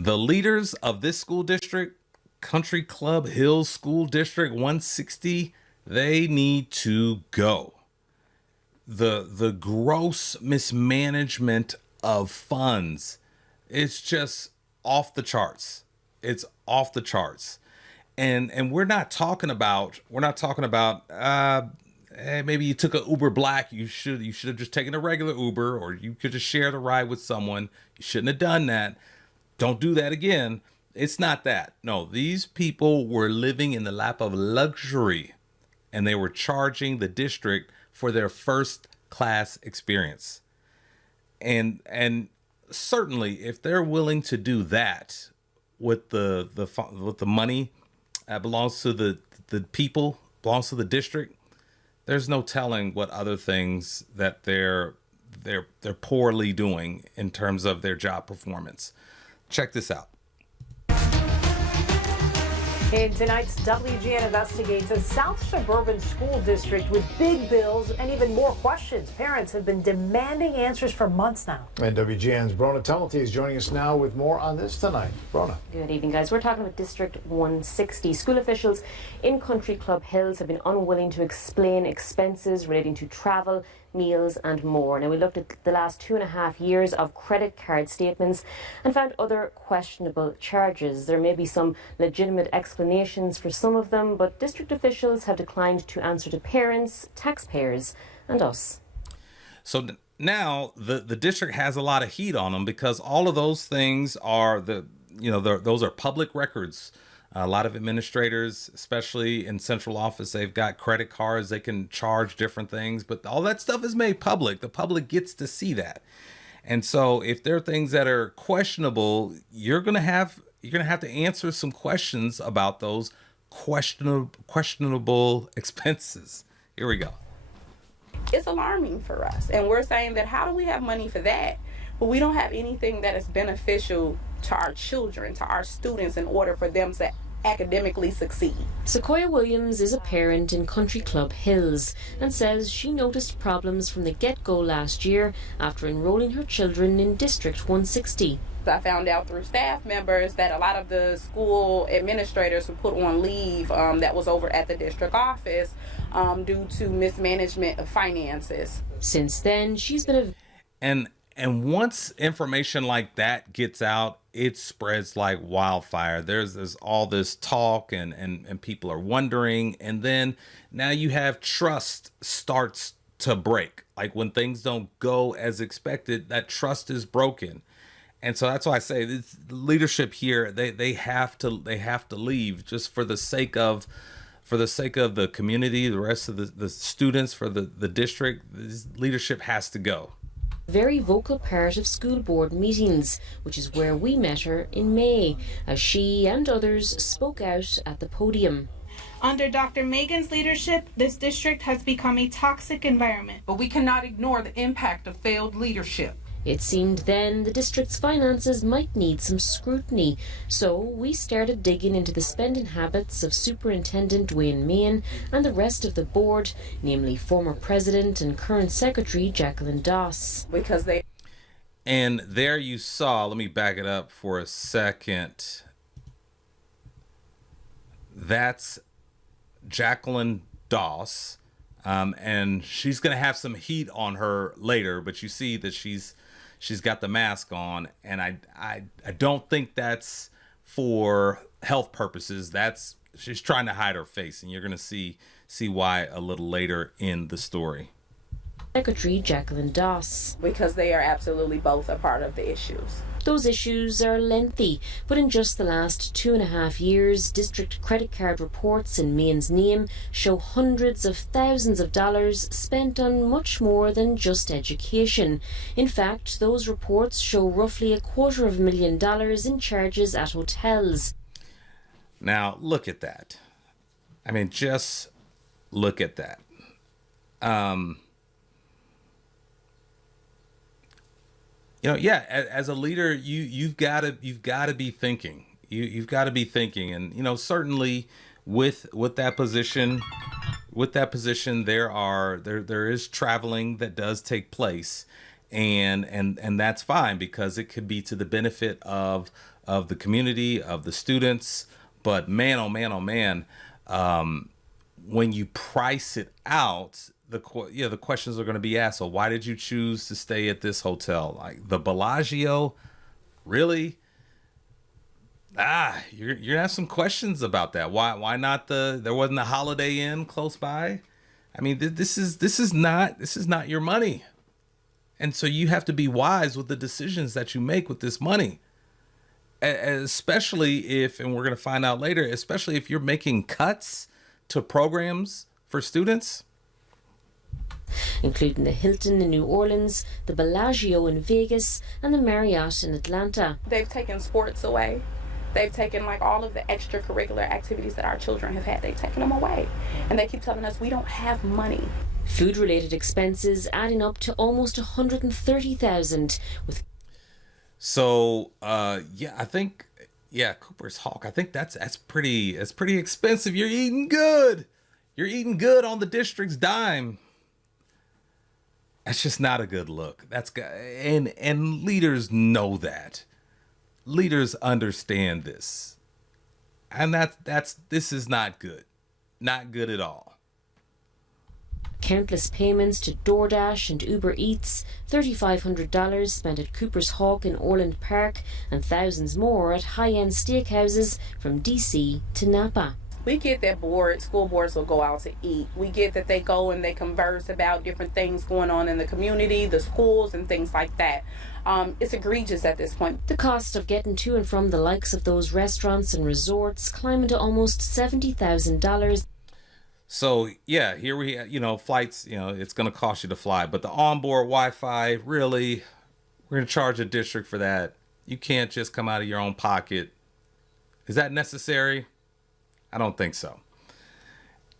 The leaders of this school district, Country Club Hills School District 160, they need to go. The gross mismanagement of funds, it's just off the charts. It's off the charts. And we're not talking about hey, maybe you took an Uber Black. You should have just taken a regular Uber, or you could just share the ride with someone. You shouldn't have done that. Don't do that again. It's not that. No, these people were living in the lap of luxury, and they were charging the district for their first class experience. And certainly, if they're willing to do that with the money that belongs to the people, belongs to the district, there's no telling what other things that they're poorly doing in terms of their job performance. Check this out. In tonight's WGN Investigates, a South Suburban school district with big bills and even more questions. Parents have been demanding answers for months now. And WGN's Brona Tumulty is joining us now with more on this tonight. Brona. Good evening, guys. We're talking about District 160. School officials in Country Club Hills have been unwilling to explain expenses relating to travel, meals and more. Now, we looked at the last 2.5 years of credit card statements and found other questionable charges. There may be some legitimate explanations for some of them, but district officials have declined to answer to parents, taxpayers and us. So now the district has a lot of heat on them because all of those things are those are public records. A lot of administrators, especially in central office, they've got credit cards. They can charge different things, but all that stuff is made public. The public gets to see that. And so if there are things that are questionable, you're going to have to answer some questions about those questionable expenses. Here we go. It's alarming for us. And we're saying that how do we have money for that? But we don't have anything that is beneficial to our children, to our students, in order for them to academically succeed. Sequoia Williams is a parent in Country Club Hills and says she noticed problems from the get-go last year after enrolling her children in District 160. I found out through staff members that a lot of the school administrators were put on leave that was over at the district office due to mismanagement of finances. Since then, she's been And once information like that gets out, it spreads like wildfire. There's all this talk and people are wondering. And then now you have trust starts to break. Like when things don't go as expected, that trust is broken. And so that's why I say this leadership here, they have to leave just for the sake of the community, the rest of the students, for the district. This leadership has to go. Very vocal part of school board meetings, which is where we met her in May, as she and others spoke out at the podium. Under Dr. Megan's leadership, this district has become a toxic environment. But we cannot ignore the impact of failed leadership. It seemed then the district's finances might need some scrutiny, so we started digging into the spending habits of Superintendent Dwayne Main and the rest of the board, namely former President and current Secretary Jacqueline Doss. And there you saw, let me back it up for a second. That's Jacqueline Doss, and she's going to have some heat on her later, but you see that she's got the mask on, and I don't think that's for health purposes. She's trying to hide her face, and you're going to see why a little later in the story. Secretary Jacqueline Doss. Because they are absolutely both a part of the issues. Those issues are lengthy, but in just the last 2.5 years, district credit card reports in Main's name show hundreds of thousands of dollars spent on much more than just education. In fact, those reports show roughly $250,000 in charges at hotels. Now, look at that. I mean, just look at that. As a leader, you've got to be thinking. You've got to be thinking, and certainly with that position, there is traveling that does take place, and that's fine because it could be to the benefit of of the community, of the students. But man, oh man, oh man, when you price it out, the questions are going to be asked. So why did you choose to stay at this hotel? Like the Bellagio, really? You're gonna have some questions about that. Why not there wasn't a Holiday Inn close by? I mean, this is not your money, and so you have to be wise with the decisions that you make with this money. Especially if, and we're gonna find out later, especially if you're making cuts to programs for students, including the Hilton in New Orleans, the Bellagio in Vegas, and the Marriott in Atlanta. They've taken sports away. They've taken like all of the extracurricular activities that our children have had. They've taken them away. And they keep telling us we don't have money. Food-related expenses adding up to almost $130,000. I think Cooper's Hawk. I think that's pretty expensive. You're eating good. You're eating good on the district's dime. That's just not a good look. And leaders know that. Leaders understand this, and this is not good, not good at all. Countless payments to DoorDash and Uber Eats, $3,500 spent at Cooper's Hawk in Orland Park, and thousands more at high-end steakhouses from DC to Napa. We get that school boards will go out to eat. We get that they go and they converse about different things going on in the community, the schools, and things like that. It's egregious at this point. The cost of getting to and from the likes of those restaurants and resorts climbing to almost $70,000. So yeah, here we have, flights, it's going to cost you to fly, but the onboard Wi-Fi, really, we're going to charge a district for that. You can't just come out of your own pocket. Is that necessary? I don't think so.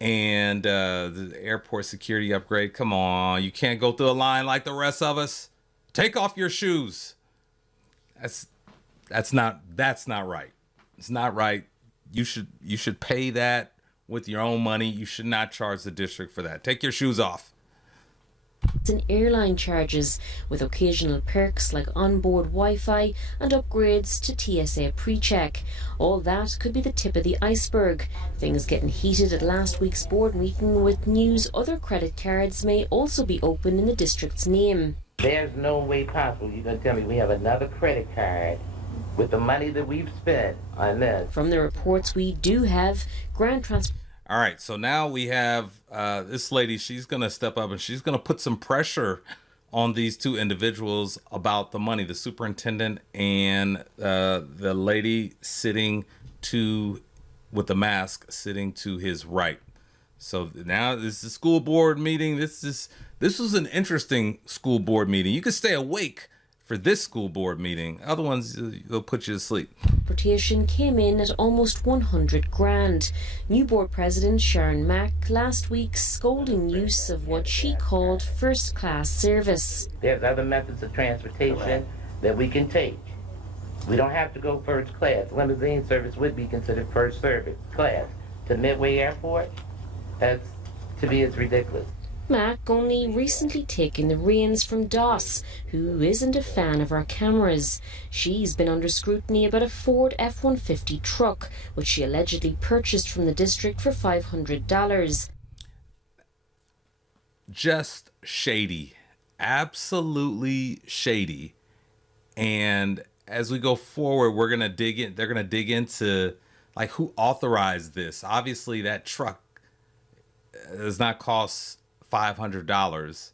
And the airport security upgrade, come on, you can't go through a line like the rest of us. Take off your shoes. That's not right. It's not right. You should pay that with your own money. You should not charge the district for that. Take your shoes off. And airline charges, with occasional perks like onboard Wi-Fi and upgrades to TSA pre-check. All that could be the tip of the iceberg. Things getting heated at last week's board meeting, with news other credit cards may also be open in the district's name. There's no way possible you're going to tell me we have another credit card with the money that we've spent on this. From the reports we do have, Grand Transport. All right, so now we have this lady. She's going to step up and she's going to put some pressure on these two individuals about the money, the superintendent and the lady sitting with the mask sitting to his right. So now this is a school board meeting. This was an interesting school board meeting. You could stay awake for this school board meeting. Other ones, they'll put you to sleep. Transportation came in at almost $100,000. New board president Sharon Mack last week scolding use of what she called first-class service. There's other methods of transportation that we can take. We don't have to go first class. Limousine service would be considered first service class. To Midway Airport, that's, to me, it's ridiculous. Mack only recently taken the reins from Doss, who isn't a fan of our cameras. She's been under scrutiny about a Ford F-150 truck, which she allegedly purchased from the district for $500. Just shady. Absolutely shady. And as we go forward, we're going to dig in. They're going to dig into like who authorized this. Obviously, that truck does not cost $500,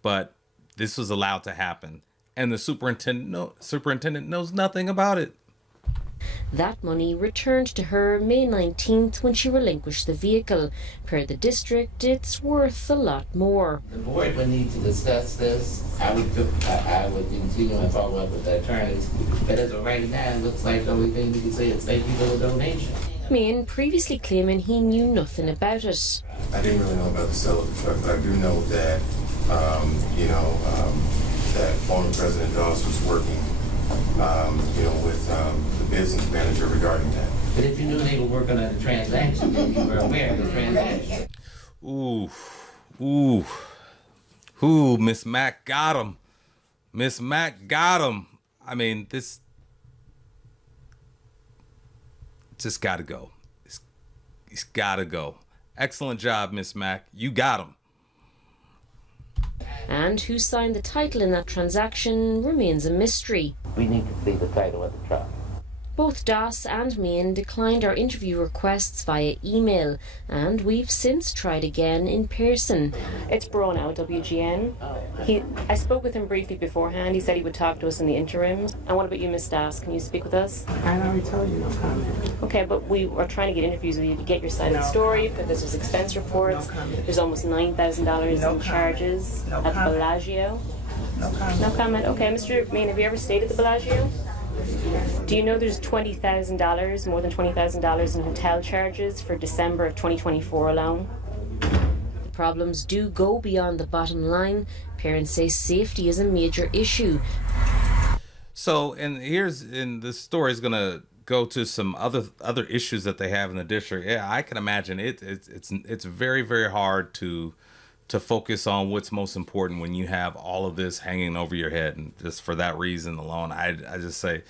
but this was allowed to happen, and the superintendent knows nothing about it. That money returned to her May 19th when she relinquished the vehicle. Per the district, it's worth a lot more. The board would need to discuss this. I would continue and follow up with the attorneys, but as of right now, it looks like the only thing we can say is thank you for the donation. Maine previously claiming he knew nothing about it. I didn't really know about the sale of the truck, but I do know that, that former President Doss was working, with the business manager regarding that. But if you knew they were working on the transaction, then you were aware of the transaction. Miss Mack got him. Miss Mack got him. I mean, just got to go. He's got to go. Excellent job, Miss Mack. You got him. And who signed the title in that transaction remains a mystery. We need to see the title of the truck. Both Das and Meehan declined our interview requests via email, and we've since tried again in person. It's Bro now, WGN. I spoke with him briefly beforehand. He said he would talk to us in the interim. And what about you, Miss Das? Can you speak with us? I already told you no comment. Okay, but we are trying to get interviews with you to get your side of the story, because there's expense reports. There's almost $9,000 in charges at the Bellagio. No comment. No comment. Okay, Mr. Meehan, have you ever stayed at the Bellagio? Do you know there's $20,000, more than $20,000 in hotel charges for December of 2024 alone? The problems do go beyond the bottom line. Parents say safety is a major issue. So, and this story is going to go to some other issues that they have in the district. Yeah, I can imagine it's very, very hard to focus on what's most important when you have all of this hanging over your head. And just for that reason alone, I just say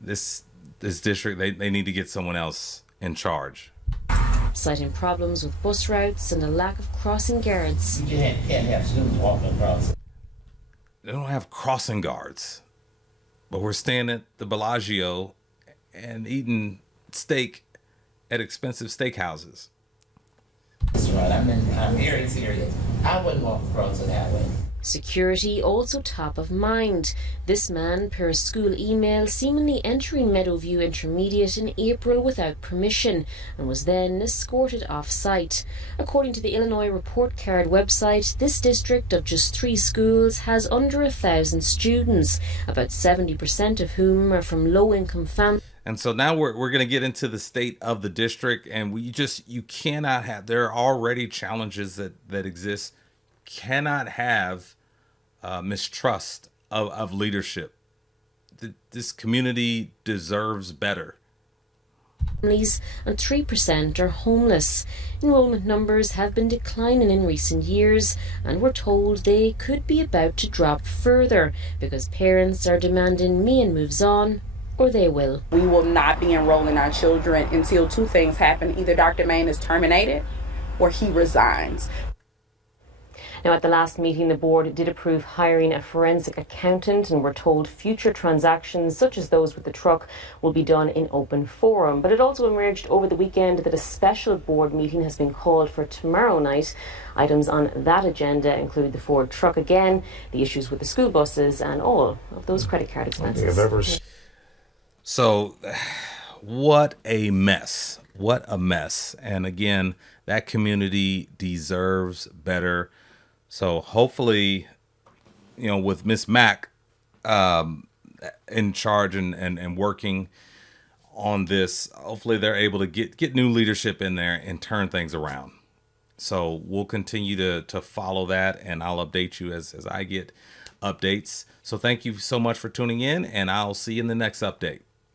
this district, they need to get someone else in charge. Citing problems with bus routes and a lack of crossing guards. You can't have students walking across. They don't have crossing guards, but we're staying at the Bellagio and eating steak at expensive steakhouses. That's right. I'm very serious. I wouldn't walk across it that way. Security also top of mind. This man, per a school email, seemingly entering Meadowview Intermediate in April without permission and was then escorted off-site. According to the Illinois Report Card website, this district of just 3 schools has under 1,000 students, about 70% of whom are from low-income families. And so now we're going to get into the state of the district, and you cannot have, there are already challenges that exist. Cannot have mistrust of leadership. This community deserves better. And 3% are homeless. Enrollment numbers have been declining in recent years, and we're told they could be about to drop further because parents are demanding Meehan moves on or they will. We will not be enrolling our children until 2 things happen. Either Dr. Meehan is terminated or he resigns. Now, at the last meeting, the board did approve hiring a forensic accountant, and we're told future transactions, such as those with the truck, will be done in open forum. But it also emerged over the weekend that a special board meeting has been called for tomorrow night. Items on that agenda include the Ford truck again, the issues with the school buses, and all of those credit card expenses. So, what a mess. What a mess. And again, that community deserves better. So hopefully, with Miss Mack in charge and working on this, hopefully they're able to get new leadership in there and turn things around. So we'll continue to follow that, and I'll update you as I get updates. So thank you so much for tuning in, and I'll see you in the next update.